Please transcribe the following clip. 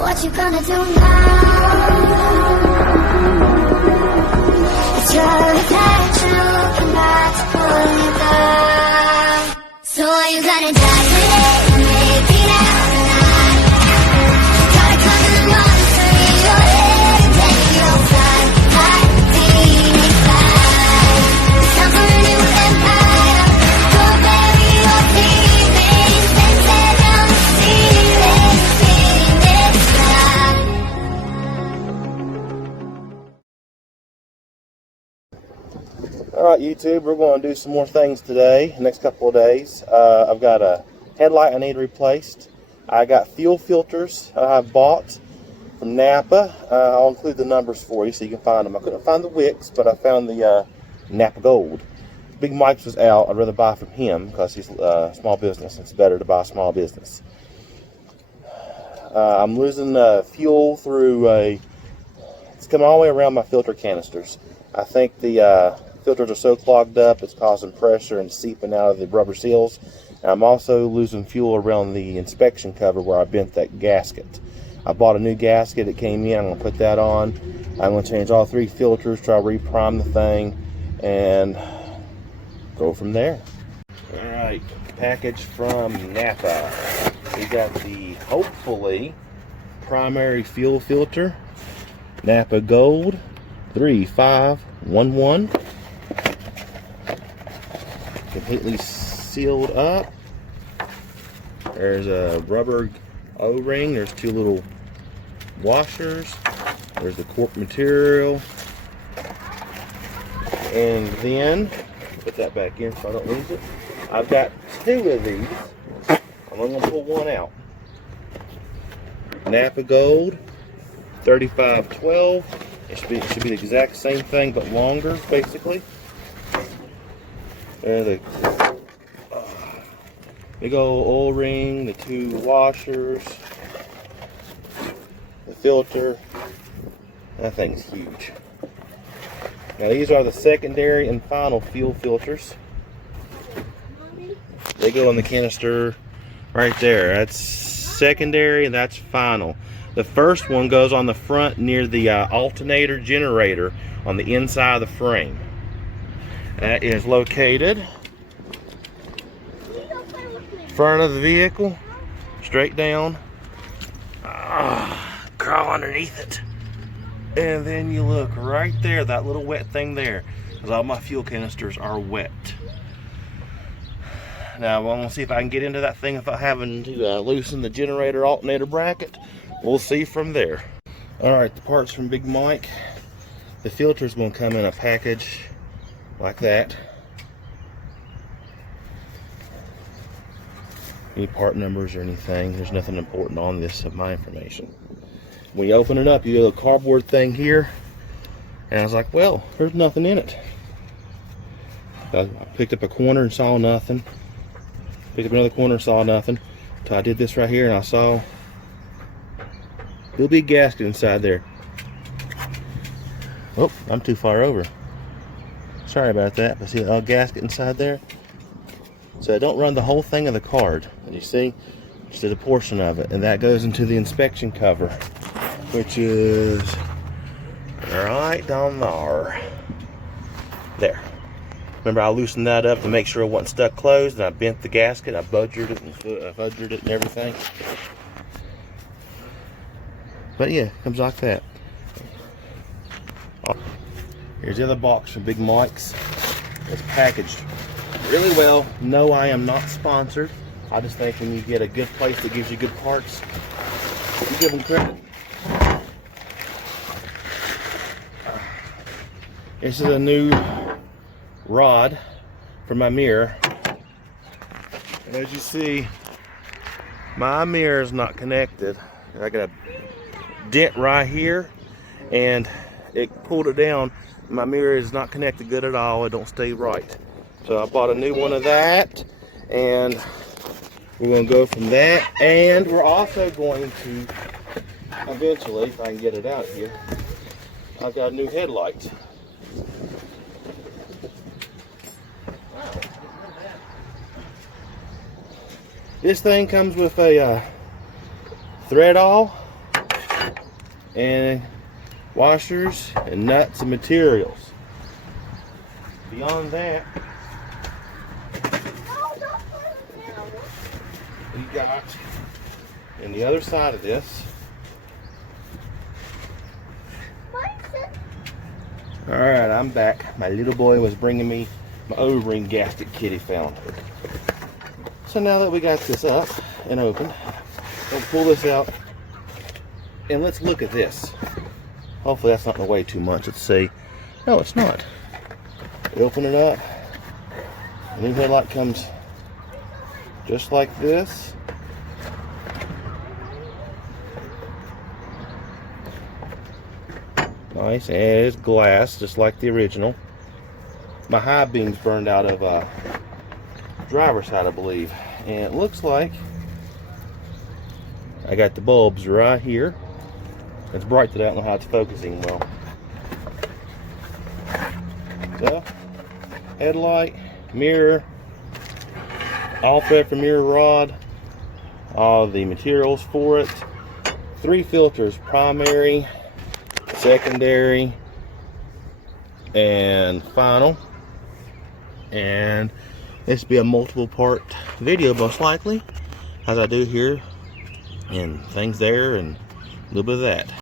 What you gonna do now? It's your reflection looking back to pull you down. So are you gonna die today and make it out alive? Gotta conquer the monster in your head and then you'll fly, fly, phoenix fly. It's time for a new empire. Go bury your demons and set down the ceiling, phoenix fly. Alright YouTube, we're going to do some more things today, next couple of days. I've got a headlight I need replaced. I got fuel filters I've bought from Napa. I'll include the numbers for you so you can find them. I couldn't find the wicks, but I found the Napa Gold. Big Mike's was out. I'd rather buy from him because he's a small business. It's better to buy a small business. I'm losing fuel through it's coming all the way around my filter canisters. I think the filters are so clogged up it's causing pressure and seeping out of the rubber seals. And I'm also losing fuel around the inspection cover where I bent that gasket. I bought a new gasket. It came in. I'm going to put that on. I'm going to change all 3 filters, try to reprime the thing, and go from there. Alright, package from Napa. We got the, hopefully, primary fuel filter, Napa Gold 3511. Completely sealed up. There's a rubber O-ring. There's 2 little washers. There's the cork material. And then, put that back in so I don't lose it. I've got 2 of these. I'm only going to pull one out. Napa Gold 3512. It should be the exact same thing but longer, basically. There's the big old oil ring, the 2 washers, the filter. That thing's huge. Now these are the secondary and final fuel filters. They go in the canister right there. That's secondary and that's final. The first one goes on the front near the alternator generator on the inside of the frame. That is located front of the vehicle, straight down. Crawl underneath it. And then you look right there, that little wet thing there, because all my fuel canisters are wet. Now I'm going to see if I can get into that thing without having to loosen the generator alternator bracket. We'll see from there. Alright, the parts from Big Mike. The filter is going to come in a package like that. Any part numbers or anything, there's nothing important on this of my information. When you open it up, you get a cardboard thing here, and I was like, well, there's nothing in it. I picked up a corner and saw nothing. Picked up another corner and saw nothing. So I did this right here and I saw a little big gasket inside there. Oh, I'm too far over. Sorry about that, but see the little gasket inside there? So I don't run the whole thing of the card. And you see, just a portion of it. And that goes into the inspection cover, which is right down there. There. Remember, I loosened that up to make sure it wasn't stuck closed, and I bent the gasket, I budgered it and fudgered it and everything. But yeah, it comes like that. Here's the other box from Big Mike's. It's packaged really well. No, I am not sponsored. I just think when you get a good place that gives you good parts, you give them credit. This is a new rod for my mirror. And as you see, my mirror is not connected. I got a dent right here, and it pulled it down. My mirror is not connected good at all. It don't stay right. So I bought a new one of that, and we're going to go from that. And we're also going to eventually, if I can get it out here, I've got a new headlight. This thing comes with a thread all and washers and nuts and materials. Beyond that, we got in the other side of this. Alright, I'm back. My little boy was bringing me my O-ring gasket kit he found. So now that we got this up and open, we'll pull this out and let's look at this. Hopefully that's not in the way too much. Let's see. No, it's not. We open it up. The new headlight comes just like this. Nice, and it's glass, just like the original. My high beam's burned out of driver's side, I believe. And it looks like I got the bulbs right here. It's bright today, I don't know how it's focusing well. So, headlight, mirror, all thread for mirror rod, all the materials for it. 3 filters, primary, secondary, and final. And this will be a multiple part video most likely, as I do here and things there and a little bit of that.